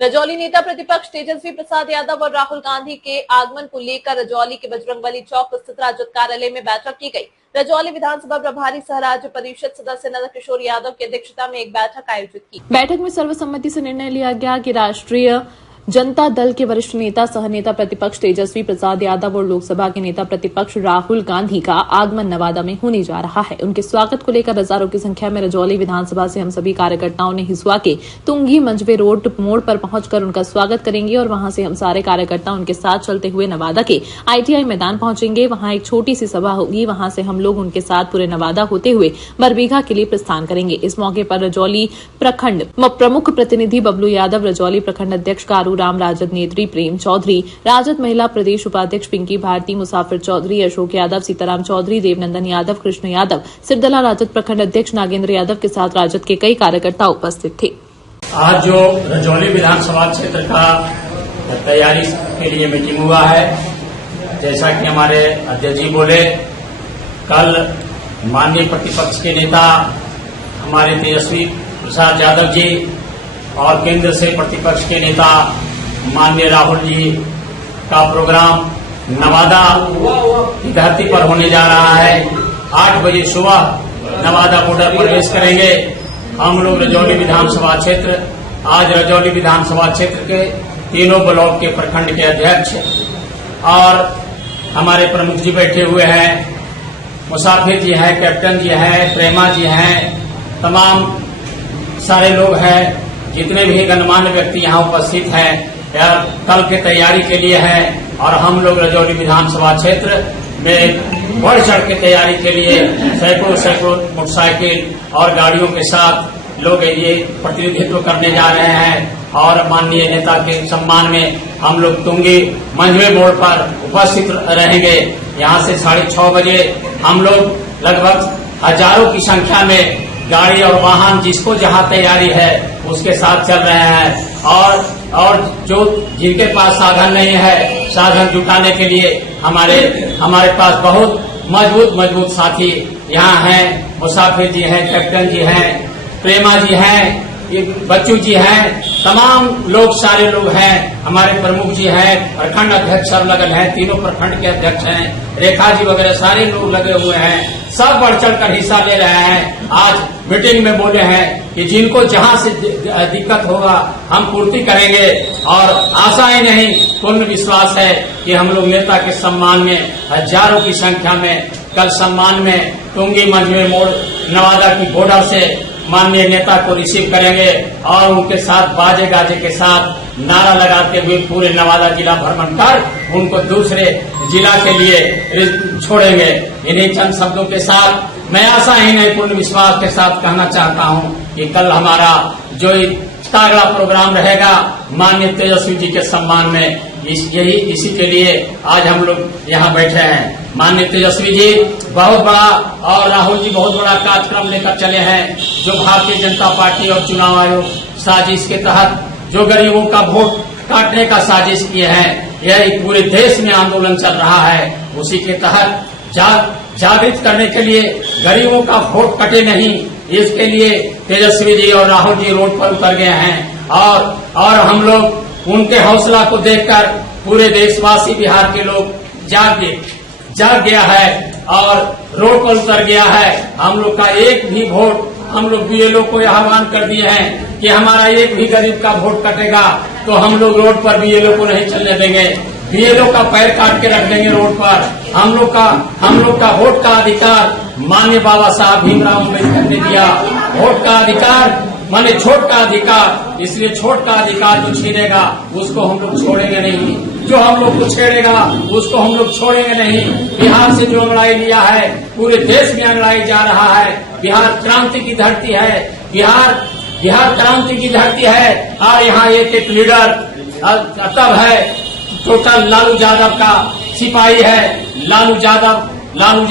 रजौली नेता प्रतिपक्ष तेजस्वी प्रसाद यादव और राहुल गांधी के आगमन को लेकर रजौली के बजरंगबली चौक स्थित राजद कार्यालय में बैठक की गई। रजौली विधानसभा प्रभारी सह राज्य परिषद सदस्य नंद किशोर यादव की अध्यक्षता में एक बैठक आयोजित की। बैठक में सर्वसम्मति से निर्णय लिया गया कि राष्ट्रीय जनता दल के वरिष्ठ नेता सह नेता प्रतिपक्ष तेजस्वी प्रसाद यादव और लोकसभा के नेता प्रतिपक्ष राहुल गांधी का आगमन नवादा में होने जा रहा है। उनके स्वागत को लेकर हजारों की संख्या में रजौली विधानसभा से हम सभी कार्यकर्ताओं ने हिसुआ के तुंगी मंजवे रोड मोड़ पर पहुंचकर उनका स्वागत करेंगे और वहां से हम सारे कार्यकर्ता उनके साथ चलते हुए नवादा के ITI मैदान पहुंचेंगे। वहां एक छोटी सी सभा होगी, वहां से हम लोग उनके साथ पूरे नवादा होते हुए बरबीघा के लिए प्रस्थान करेंगे। इस मौके पर रजौली प्रखंड प्रमुख प्रतिनिधि बबलू यादव, रजौली प्रखंड अध्यक्ष कारू राम, राजद नेत्री प्रेम चौधरी, राजद महिला प्रदेश उपाध्यक्ष पिंकी भारती, मुसाफिर चौधरी, अशोक यादव, सीताराम चौधरी, देवनंदन यादव, कृष्ण यादव, सिरदला राजद प्रखंड अध्यक्ष नागेंद्र यादव के साथ राजद के कई कार्यकर्ता उपस्थित थे। आज जो रजौली विधानसभा क्षेत्र का तैयारी के लिए मीटिंग हुआ है, जैसा कि हमारे अध्यक्ष जी बोले, कल माननीय प्रतिपक्ष के नेता हमारे तेजस्वी प्रसाद यादव जी और केंद्र से प्रतिपक्ष के नेता माननीय राहुल जी का प्रोग्राम नवादा की धरती पर होने जा रहा है। 8 बजे सुबह नवादा बॉर्डर प्रवेश करेंगे। हम लोग रजौली विधानसभा क्षेत्र, आज रजौली विधानसभा क्षेत्र के तीनों ब्लॉक के प्रखंड के अध्यक्ष और हमारे प्रमुख जी बैठे हुए हैं, मुसाफिर जी हैं, कैप्टन जी हैं, प्रेमा जी हैं, तमाम सारे लोग हैं, जितने भी गणमान्य व्यक्ति यहाँ उपस्थित हैं, यार कल के तैयारी के लिए हैं। और हम लोग रजौली विधानसभा क्षेत्र में बढ़ चढ़ के तैयारी के लिए सैकड़ों मोटरसाइकिल और गाड़ियों के साथ लोग ये प्रतिनिधित्व करने जा रहे हैं। और माननीय नेता के सम्मान में हम लोग तुंगी मंझवे मोड़ पर उपस्थित रहेंगे। यहाँ से 6:30 बजे हम लोग लगभग हजारों की संख्या में गाड़ी और वाहन जिसको जहाँ तैयारी है उसके साथ चल रहे हैं। और जो जिनके पास साधन नहीं है, साधन जुटाने के लिए हमारे पास बहुत मजबूत साथी यहाँ हैं। मुसाफिर जी हैं, कैप्टन जी हैं, प्रेमा जी हैं, बच्चू जी हैं, तमाम लोग, सारे लोग हैं। हमारे प्रमुख जी हैं, प्रखंड अध्यक्ष सब लगल हैं, तीनों प्रखंड के अध्यक्ष हैं, रेखा जी वगैरह सारे लोग लगे हुए हैं। सब बढ़ चढ़ कर हिस्सा ले रहे हैं। आज मीटिंग में बोले हैं कि जिनको जहां से दिक्कत होगा हम पूर्ति करेंगे और आशा ही नहीं, पूर्ण विश्वास है कि हम लोग नेता के सम्मान में हजारों की संख्या में कल सम्मान में तुंगी मंझवे मोड़ नवादा की बॉर्डर से माननीय नेता को रिसीव करेंगे और उनके साथ बाजे गाजे के साथ नारा लगाते हुए पूरे नवादा जिला भ्रमण कर उनको दूसरे जिला के लिए छोड़ेंगे। इन्हीं चंद शब्दों के साथ मैं आशा ही नहीं, पूर्ण विश्वास के साथ कहना चाहता हूं कि कल हमारा जो तगड़ा प्रोग्राम रहेगा माननीय तेजस्वी जी के सम्मान में, इसी के लिए आज हम लोग यहाँ बैठे हैं। माननीय तेजस्वी जी बहुत बड़ा और राहुल जी बहुत बड़ा कार्यक्रम लेकर चले हैं, जो भारतीय जनता पार्टी और चुनाव आयोग साजिश के तहत जो गरीबों का वोट काटने का साजिश किए हैं, यह पूरे देश में आंदोलन चल रहा है। उसी के तहत जागृत करने के लिए गरीबों का वोट कटे नहीं, इसके लिए तेजस्वी जी और राहुल जी रोड पर उतर गए हैं। और हम लोग उनके हौसला को देखकर पूरे देशवासी, बिहार के लोग जाग गया है और रोड पर उतर गया है। हम लोग का एक भी वोट, हम लोग BLO को आह्वान कर दिए हैं कि हमारा एक भी गरीब का वोट कटेगा तो हम लोग रोड पर BLO को नहीं चलने देंगे। BLO का पैर काट के रख देंगे रोड पर। हम लोग का वोट का अधिकार माननीय बाबा साहब भीमराव अम्बेडकर ने दिया। वोट का अधिकार माने छोट का अधिकार, इसलिए छोट का अधिकार जो छीनेगा उसको हम लोग छोड़ेंगे नहीं, जो हम लोग को छेड़ेगा उसको हम लोग छोड़ेंगे नहीं। बिहार से जो अंगड़ाई लिया है पूरे देश में अंगड़ाई जा रहा है। बिहार क्रांति की धरती है, बिहार क्रांति की धरती है। और यहाँ एक लीडर तब है, टोटल लालू यादव का सिपाही है। लालू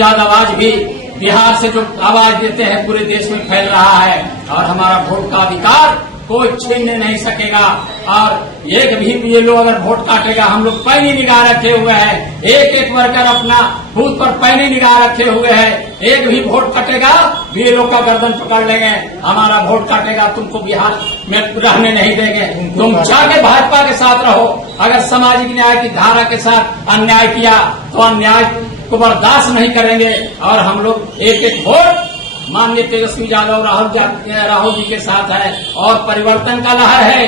यादव आज भी बिहार से जो आवाज देते हैं पूरे देश में फैल रहा है। और हमारा वोट का अधिकार कोई छीनने नहीं सकेगा। और एक भी BLO अगर वोट काटेगा, हम लोग पैनी निगाह रखे हुए हैं। एक वर्कर अपना बूथ पर पैनी निगाह रखे हुए हैं एक भी वोट कटेगा वे लोग का गर्दन पकड़ लेंगे, हमारा वोट काटेगा तुमको बिहार में रहने नहीं देंगे। तुम जाके भाजपा के साथ रहो। अगर सामाजिक न्याय की धारा के साथ अन्याय किया तो अन्याय को बर्दाश्त नहीं करेंगे और हम लोग एक एक वोट माननीय तेजस्वी यादव राहुल जी के साथ है और परिवर्तन का लहर है।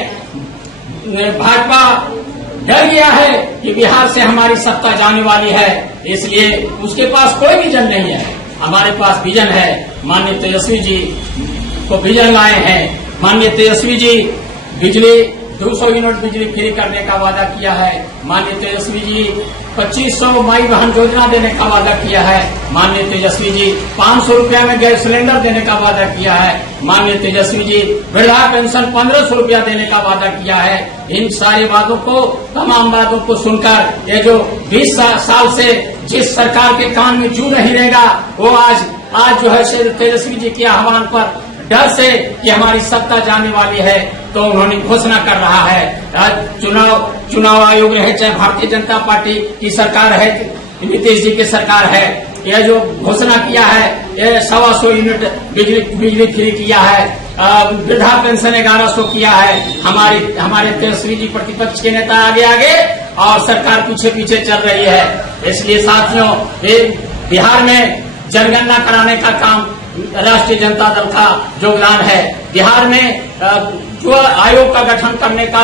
भाजपा डर गया है कि बिहार से हमारी सत्ता जाने वाली है, इसलिए उसके पास कोई विजन नहीं है। हमारे पास विजन है। माननीय तेजस्वी जी को विजन लाए हैं। माननीय तेजस्वी जी बिजली 200 यूनिट बिजली फ्री करने का वादा किया है। माननीय तेजस्वी जी 2500 माई बहन योजना देने का वादा किया है। माननीय तेजस्वी जी 500 रुपया में गैस सिलेंडर देने का वादा किया है। माननीय तेजस्वी जी वृद्धा पेंशन 1500 रुपया देने का वादा किया है। इन सारी बातों को, तमाम बातों को सुनकर ये जो 20 साल से जिस सरकार के कान में जू नहीं रहेगा वो आज जो है तेजस्वी जी के आह्वान पर डर से कि हमारी सत्ता जाने वाली है तो उन्होंने घोषणा कर रहा है। आज चुनाव आयोग रहे चाहे भारतीय जनता पार्टी की सरकार है, नीतीश जी की सरकार है, यह जो घोषणा किया है ये 125 यूनिट बिजली फ्री किया है, वृद्धा पेंशन 1100 किया है। हमारे तेजस्वी जी प्रतिपक्ष के नेता आगे और सरकार पीछे चल रही है। इसलिए साथियों, ये बिहार में जनगणना कराने का काम राष्ट्रीय जनता दल का योगदान है। बिहार में जो आयोग का गठन करने का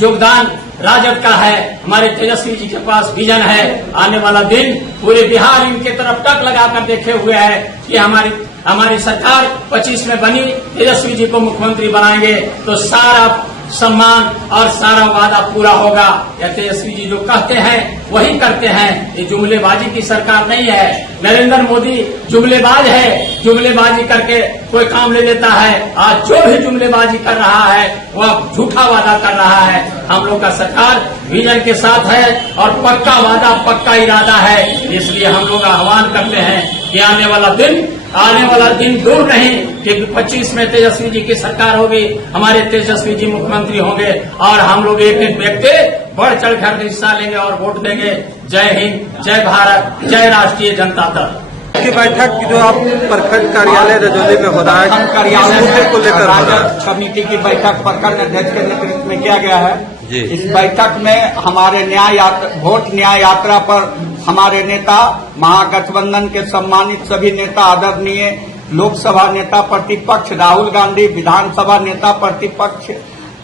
योगदान राजद का है। हमारे तेजस्वी जी के पास विजन है। आने वाला दिन पूरे बिहार इनके तरफ टक लगाकर देखे हुए है कि हमारी सरकार 25 में बनी, तेजस्वी जी को मुख्यमंत्री बनाएंगे तो सारा सम्मान और सारा वादा पूरा होगा। या तेजस्वी जी जो कहते हैं वही करते हैं। ये जुमलेबाजी की सरकार नहीं है। नरेंद्र मोदी जुमलेबाज है, जुमलेबाजी करके कोई काम ले लेता है। आज जो भी जुमलेबाजी कर रहा है वह झूठा वादा कर रहा है। हम लोग का सरकार विजन के साथ है और पक्का वादा, पक्का इरादा है। इसलिए हम लोग आह्वान करते हैं कि आने वाला दिन दूर नहीं कि 25 में तेजस्वी जी की सरकार होगी, हमारे तेजस्वी जी मुख्यमंत्री होंगे और हम लोग एक व्यक्ति बढ़ चढ़ कर हिस्सा लेंगे और वोट देंगे। जय हिंद, जय भारत, जय राष्ट्रीय जनता दल। की बैठक जो आप प्रखंड कार्यालय रजौली में हो रहा है, कार्यालय को लेकर राजद कमेटी की बैठक प्रखंड अध्यक्ष के नेतृत्व में किया गया है। इस बैठक में हमारे वोट न्याय यात्रा पर हमारे नेता, महागठबंधन के सम्मानित सभी नेता, आदरणीय लोकसभा नेता प्रतिपक्ष राहुल गांधी, विधानसभा नेता प्रतिपक्ष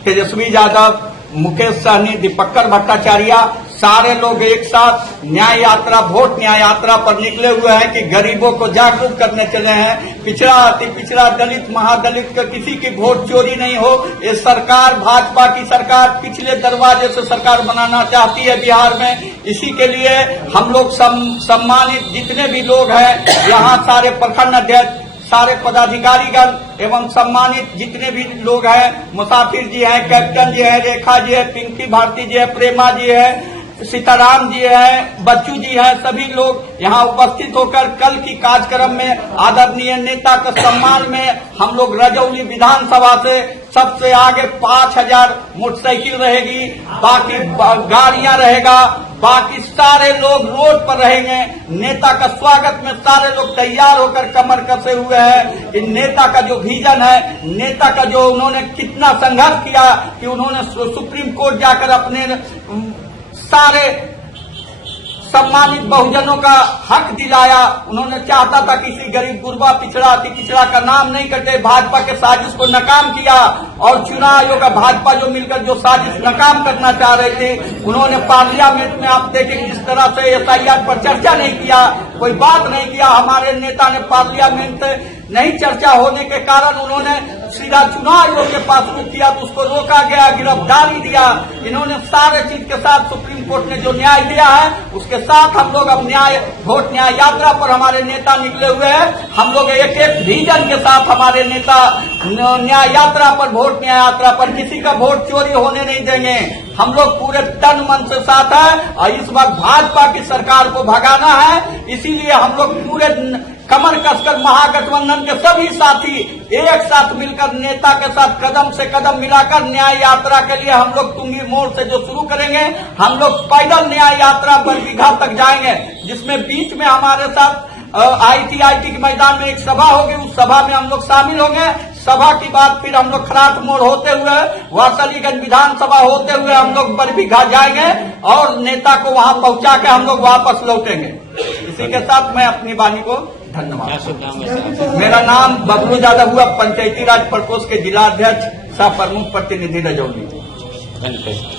तेजस्वी यादव, मुकेश सहनी, दीपकर भट्टाचार्य, सारे लोग एक साथ न्याय यात्रा, वोट न्याय यात्रा पर निकले हुए हैं कि गरीबों को जागरूक करने चले हैं। पिछड़ा, अति पिछड़ा, दलित, महादलित का किसी की वोट चोरी नहीं हो। ये सरकार, भाजपा की सरकार पिछले दरवाजे से सरकार बनाना चाहती है बिहार में। इसी के लिए हम लोग सम्मानित जितने भी लोग हैं यहाँ, सारे प्रखंड अध्यक्ष, सारे पदाधिकारीगण एवं सम्मानित जितने भी लोग हैं, मुसाफिर जी हैं, कैप्टन जी हैं, रेखा जी है, पिंकी भारती जी है, प्रेमा जी है, सीताराम जी हैं, बच्चू जी हैं, सभी लोग यहाँ उपस्थित होकर कल की कार्यक्रम में आदरणीय नेता के सम्मान में हम लोग रजौली विधानसभा से सबसे आगे 5000 मोटरसाइकिल रहेगी, बाकी गाड़ियां रहेगा, बाकी सारे लोग रोड पर रहेंगे। नेता का स्वागत में सारे लोग तैयार होकर कमर कसे हुए हैं। इन नेता का जो विजन है, नेता का जो उन्होंने कितना संघर्ष किया कि उन्होंने सुप्रीम कोर्ट जाकर अपने सारे सम्मानित बहुजनों का हक दिलाया। उन्होंने चाहता था किसी गरीब, गुरबा, पिछड़ा, अति पिछड़ा का नाम नहीं कटे। भाजपा के साजिश को नाकाम किया और चुनाव आयोग का भाजपा जो मिलकर जो साजिश नाकाम करना चाह रहे थे, उन्होंने पार्लियामेंट में आप देखें किस तरह से SIR पर चर्चा नहीं किया, कोई बात नहीं किया। हमारे नेता ने पार्लियामेंट नहीं चर्चा होने के कारण उन्होंने सीधा चुनाव आयोग के पास रुख किया तो उसको रोका गया, गिरफ्तारी दिया। इन्होंने सारे चीज के साथ सुप्रीम कोर्ट ने जो न्याय दिया है उसके साथ हम लोग अब वोट न्याय यात्रा पर हमारे नेता निकले हुए हैं। हम लोग एक एक विजन के साथ हमारे नेता न्याय यात्रा पर, वोट न्याय यात्रा पर किसी का वोट चोरी होने नहीं देंगे। हम लोग पूरे तन मन से साथ है और इस वक्त भाजपा की सरकार को भगाना है। इसीलिए हम लोग पूरे कमर कसकर महागठबंधन के सभी साथी एक साथ मिलकर नेता के साथ कदम से कदम मिलाकर न्याय यात्रा के लिए हम लोग तुंगी मोड़ से जो शुरू करेंगे, हम लोग पैदल न्याय यात्रा बरबीघा तक जाएंगे, जिसमें बीच में हमारे साथ IIT के मैदान में एक सभा होगी, उस सभा में हम लोग शामिल होंगे। सभा की बात फिर हम लोग खराट मोड़ होते हुए वासलीगंज विधानसभा होते हुए हम लोग बरबीघा जाएंगे और नेता को वहां पहुंचा के हम लोग वापस लौटेंगे। इसी के साथ मैं अपनी वाणी को धन्यवाद। मेरा नाम बबलू यादव हुआ, पंचायती राज प्रकोष्ठ के जिला अध्यक्ष सह प्रमुख प्रतिनिधि रजौली।